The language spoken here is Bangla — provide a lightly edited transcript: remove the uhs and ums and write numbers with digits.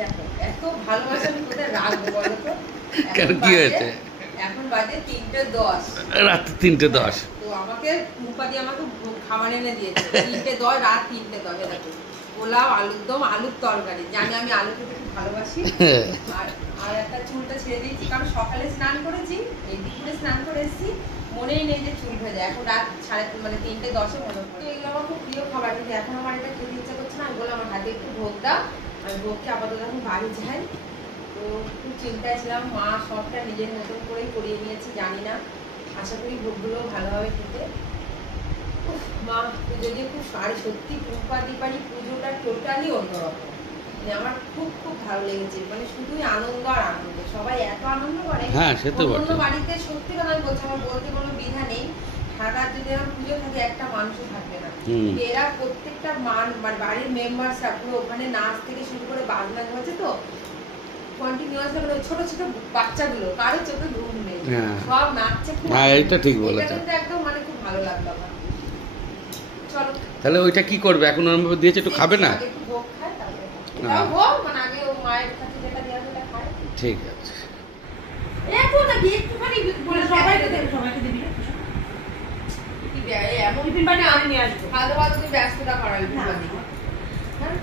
দেখো এত ভালোবাসা আমি কোথায় রাখবো বলো তো? কেন কি হয়েছে? এখন বাজে 3:10 রাত 3:10। তো আমাকে মুপাদি আমাকে খাবার এনে দিয়েছে 3:10 রাত 3:10 দেখো পোলাও আলুর দম আলুর তরকারি জানি আমি আলু খেতে খুব ভালোবাসি আর একটা চুলটা ছেড়ে দিয়েছি কারণ সকালে স্নান করেছি এই দুপুরে স্নান করে এসেছি মনেই নেই যে চুল ভেজা এখন রাত 3:30 মনে পড়ে এগুলো আমার খুব প্রিয় খাবার কিন্তু এখন আমার এটা খেতে ইচ্ছা করছে না আমি বললাম আমার হাতে একটু ভোগ দাও আমি ভোগকে আপাতত এখন বাড়ি যাই তো খুব চিন্তায় ছিলাম মা সবটা নিজের মতন করেই করিয়ে নিয়েছি জানি না আশা করি ভোগগুলো ভালোভাবে খেতে মা পুজো দিয়ে খুব সত্যি দীপালি পুজোটা টোটালি অন্যরকম মানে আমার খুব খুব ভালো লেগেছে মানে শুধুই আনন্দ আর আনন্দ সবাই এত আনন্দ করে অন্য বাড়িতে সত্যি কথা আমি বলছি আমার বলতে কোনো বিধা নেই সারা যদি আমার পুজো থাকে একটা মানুষও থাকবে না এরা প্রত্যেকটা মানে বাড়ির মেম্বারসরা পুরো ওখানে নাচ থেকে শুরু করে বাজনা হয়েছে তো কন্টিনিউয়াস করে ছোট ছোট বাচ্চাগুলো কারো চোখে ঘুম নেই সব নাচছে হ্যাঁ এটা ঠিক বলেছো এটা একদম মানে খুব ভালো লাগলো আমার চলো তাহলে ওইটা কি করবে এখন ওর মধ্যে দিয়েছে একটু খাবে না একটু ভোগ খায় তারপরে ভোগ মানে আগে ও মায়ের কাছে যেটা দেওয়া সেটা খায় ঠিক আছে একটু না একটুখানি বলে সবাইকে দিবি কি এমন টিফিন বানিয়ে আমি নিয়ে আসবো খাওয়া দাওয়া তুমি ব্যস্ততা করাবি হ্যাঁ